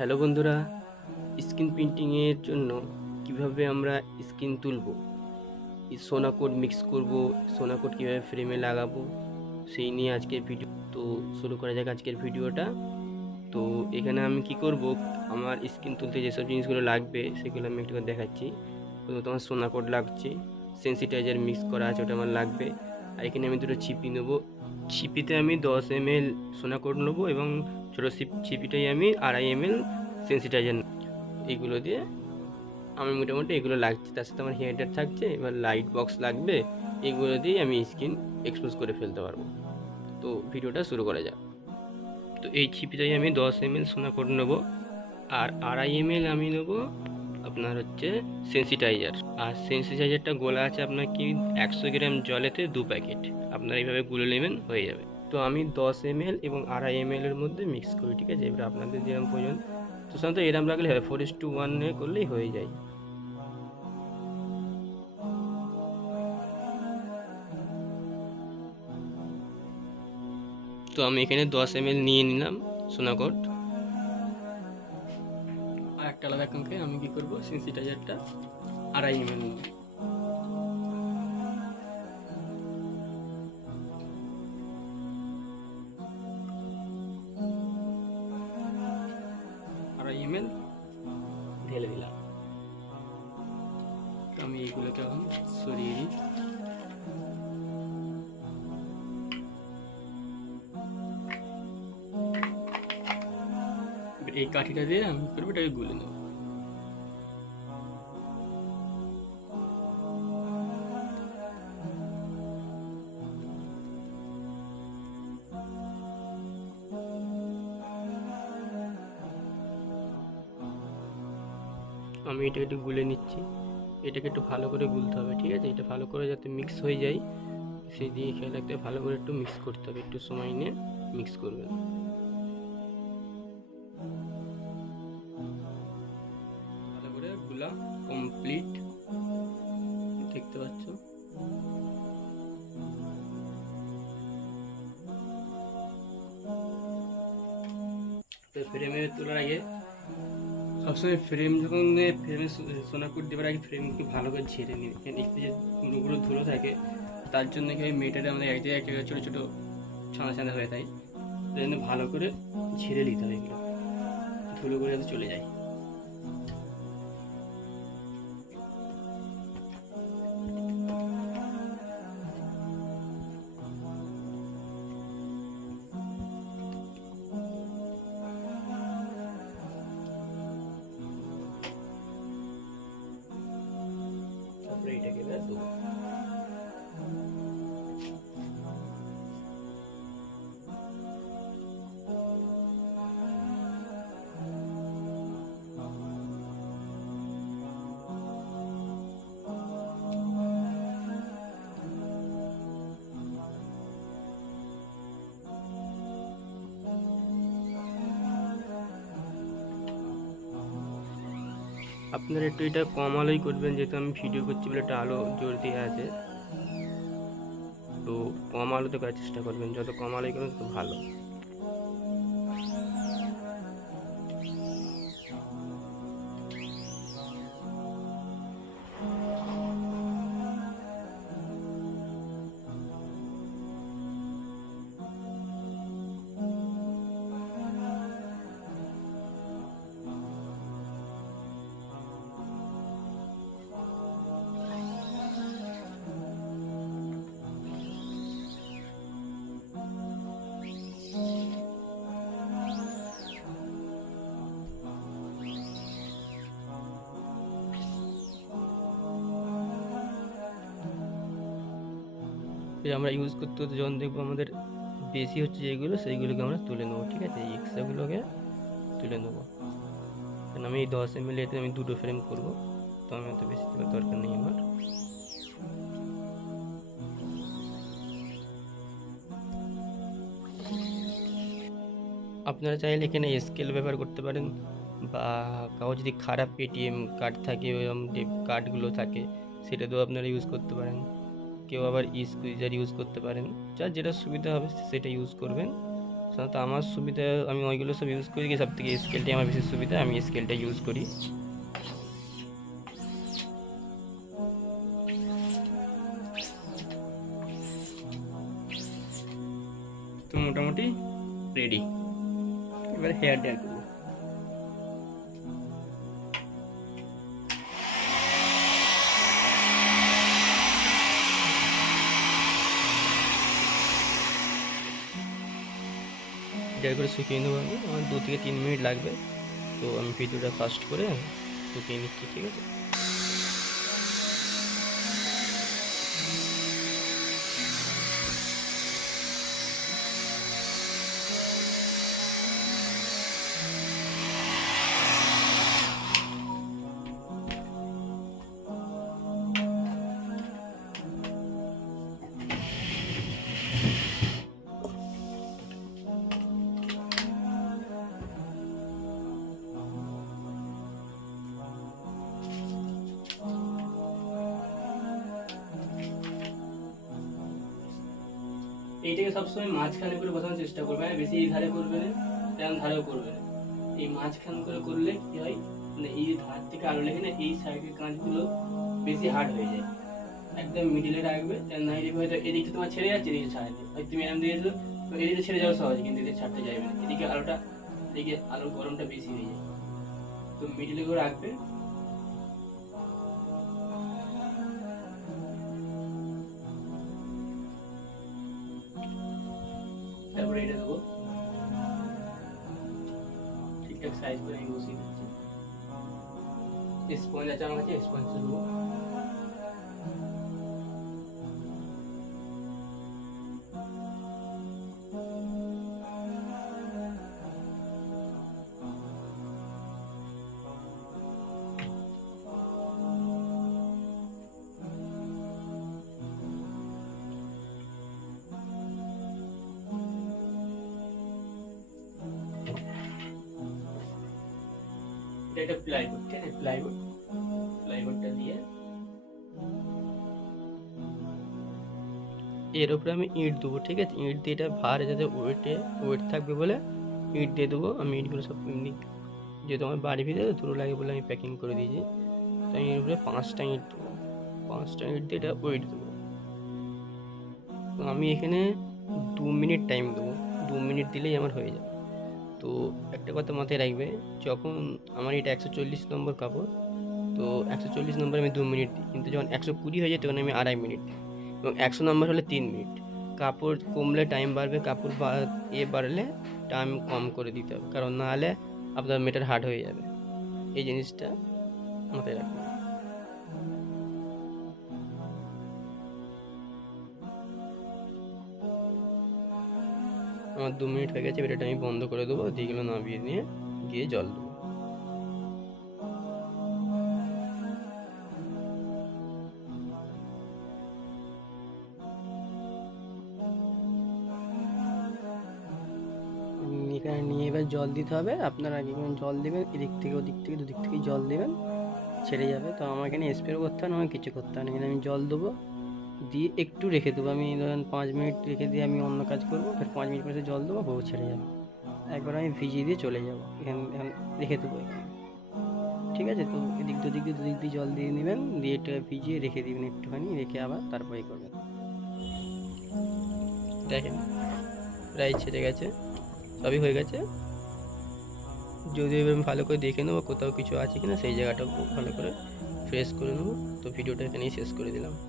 Hello বন্ধুরা, screen প্রিন্টিংয়ের জন্য কিভাবে আমরা স্ক্রিন তুলব, সোনা কোড মিক্স করব, সোনা কোড কীভাবে ফ্রেমে লাগাবো সেই নিয়ে আজকের ভিডিও। তো শুরু করা যাক আজকের ভিডিওটা। তো এখানে আমি কি করব, আমার স্ক্রিন তুলতে যেসব জিনিসগুলো লাগবে সেগুলো আমি একটু করে দেখাচ্ছি। প্রথমত আমার সোনা কোড লাগছে, সেন্সিটাইজার মিক্স করা আছে ওটা আমার লাগবে, আর এখানে আমি দুটো ছিপি নেবো। ছিপিতে আমি 10 ml সোনা কোড নেবো এবং ছোটো ছিপিটাই আমি 2.5 ml সেন্সিটাইজার। এইগুলো দিয়ে আমি মোটামুটি এগুলো লাগছে, তার সাথে আমার হেডার থাকছে, এবার লাইট বক্স লাগবে। এগুলো দিয়ে আমি স্ক্রিন এক্সপোজ করে ফেলতে পারবো। তো ভিডিওটা শুরু করা যাক। তো এই ছিপিটাই আমি 10 ml সোনা কোড নেবো, আর 2.5 ml আমি নেবো আপনার হচ্ছে সেন্সিটাইজার। আর সেন্সিটাইজারটা গোলা আছে আপনার কি 100 গ্রাম জলেতে 2 প্যাকেট, আপনারা এইভাবে গুলে নেবেন, হয়ে যাবে। তো আমি 10 ml এবং 2.5 ml এর মধ্যে মিক্স করি, ঠিক আছে। এবার আপনাদের যেরকম প্রয়োজন, তো সাধারণত এরম লাগলে হয় 4:1 করলেই হয়ে যায়। তো আমি এখানে 10 ml নিয়ে নিলাম সোনাকট। আর একটা আলাদা কাঙ্কে আমি কি করবো, সেন্সিটাইজারটা 2.5 ml নেব। ঢেলে দিলাম। তো আমি এইগুলোকে এখন সরিয়ে দিই। এই কাঠিটা দিয়ে আমি করবো এটাকে গুলে নেব। আমি এটা একটু গুলে নিচ্ছি, এটাকে একটু ভালো করে গুলতে হবে, ঠিক আছে। এটা ভালো করে যাতে মিক্স হয়ে যায় সেই দিয়ে খেয়াল রাখতে ভালো করে একটু মিক্স করতে হবে, একটু সময় নিয়ে মিক্স করবেন। ভালো করে গুলা কমপ্লিট, দেখতে পাচ্ছ। ফ্রেমে তোলার আগে সবসময় ফ্রেম যখন ফ্রেমে সোনাকুট দেওয়ার আগে ফ্রেমকে ভালো করে ঝেড়ে নিন, কারণ এই যে গুঁড়ো ধুলো থাকে তার জন্য কি হয়, মেটারে আমাদের এক জায়গায় ছোটো ছোটো ছানা ছানা হয়ে থাকে, তাই জন্য ভালো করে ঝেড়ে নিতে হবে, এগুলো ধুলো করে যাতে চলে যায়। তারপরে এটাকে দেবো। আপনারা একটু এটা কম আলোই করবেন, যেহেতু আমি ভিডিও করছি বলে একটা আলো জোর দিয়ে আছে, তো কম আলোতে করার চেষ্টা করবেন, যত কম আলোই করবেন তত ভালো। আমরা ইউজ করতে করতে যখন দেখবো আমাদের বেশি হচ্ছে যেগুলো, সেইগুলোকে আমরা তুলে নেবো, ঠিক আছে। এই এক্সট্রাগুলোকে তুলে নেবো, কারণ আমি এই 10 ml এতে আমি 2টো ফ্রেম করবো, তো আমি অত বেশি দেওয়ার দরকার নেই আমার। আপনারা চাইলে এখানে স্কেল ব্যবহার করতে পারেন, বা কারো যদি খারাপ পেটিএম কার্ড থাকে, ওরকম যে কার্ডগুলো থাকে সেটা দিয়েও আপনারা ইউজ করতে পারেন। কেউ আবার স্কুইজার ইউজ করতে পারেন, যার যেটা সুবিধা হবে সেটা ইউজ করবেন। সাধারণত আমার সুবিধা আমি ওইগুলো সব ইউজ করি, সব থেকে স্কেলটাই আমার বেশি সুবিধা, আমি স্কেলটা ইউজ করি। তো মোটামুটি রেডি, এবার হেয়ার ড্রায়ার করবো। ড্রাই করে শুকিয়ে নেবো আমি, আমার 2 থেকে 3 মিনিট লাগবে। তো আমি ভিডিওটা ফাস্ট করে শুকিয়ে নিচ্ছি, ঠিক আছে। এইটাকে সবসময় মাঝখানে করে বসানোর চেষ্টা করবে, বেশি এই ধারে করবে না, তেমন ধারেও করবে না, এই মাঝখান করে করলে কি হয়, মানে এই ধার থেকে আলো লেগে না এই সাইডের কাঁচগুলো বেশি হার্ড হয়ে যায়। একদম মিডিলে রাখবে, না এদিকে হয়তো এদিকটা তোমার ছেড়ে যাচ্ছে, এদিকে ছাড়ে দেবে, হয়তো তুমি এরম দিয়ে দিলো তো এদিকে ছেড়ে যাওয়া সহজ, কিন্তু এদিকে ছাড়তে যাবে না, এদিকে আলোর গরমটা বেশি হয়ে যায়। তো মিডিলে করে রাখবে। তারপরে এটা দেবো ঠিকঠাক সাইজ করে আমি বসিয়ে দিচ্ছি। স্পঞ্জ আছে আমার কাছে, স্পঞ্জ দেবো। এটা প্লাইউড, ঠিক আছে, প্লাইউডটা দিয়ে এর উপরে আমি ইট দেবো, ঠিক আছে। ইট দিয়ে এটা ভার যাতে ওয়েট থাকবে বলে ইট দিয়ে দেবো। আমি ইটগুলো সব এমনি যেহেতু আমার বাড়ি ভিতরে দূর লাগে বলে আমি প্যাকিং করে দিয়েছি। তো আমি এর উপরে 5টা ইট দেবো, 5টা ইট দিয়ে এটা ওয়েট দেবো। তো আমি এখানে 2 মিনিট টাইম দেবো, 2 মিনিট দিলেই আমার হয়ে যাবে। তো একটা কথা মাথায় রাখবে, যখন আমার এটা 140 নম্বর কাপড়, তো 140 নম্বর আমি 2 মিনিট দিই, কিন্তু যখন 120 হয়ে যায় তখন আমি 2.5 মিনিট দিই, এবং 100 নম্বর হলে 3 মিনিট। কাপড় কমলে টাইম বাড়বে, কাপড় বাড়লে টাইম কম করে দিতে হবে, কারণ নাহলে আপনার মেটার হার্ড হয়ে যাবে। এই জিনিসটা মাথায় রাখবেন। আমার 2 মিনিট হয়ে গেছে, এটা আমি বন্ধ করে দেবো, দিয়েগুলো নামিয়ে নিয়ে গিয়ে জল দেবো। এখানে নিয়ে এবার জল দিতে হবে, আপনারা আগে জল দেবেন, এদিক থেকে ওদিক থেকে দুদিক থেকে জল দেবেন, ছেড়ে যাবে। তো আমার এখানে স্প্রে করতে হবে না, কিছু করতে হবে না, এখানে আমি জল দেবো, দিয়ে একটু রেখে দেবো। আমি ধরেন 5 মিনিট রেখে দিয়ে আমি অন্য কাজ করবো, ফের 5 মিনিট পরে জল দেবো, বউ ছেড়ে যাবে। একবার আমি ভিজিয়ে দিয়ে চলে যাবো, এখানে রেখে দেবো এখানে, ঠিক আছে। তো দুদিক দিয়ে জল দিয়ে নেবেন, দিয়ে এটা ভিজিয়ে রেখে দিবেন একটুখানি, রেখে আবার তারপরে করবেন। দেখেন প্রায় ছেড়ে গেছে, সবই হয়ে গেছে। যদি এবার আমি ভালো করে দেখে নেবো কোথাও কিছু আছে কিনা, সেই জায়গাটা ভালো করে ফ্রেশ করে নেবো। তো ভিডিওটা এখানেই শেষ করে দিলাম।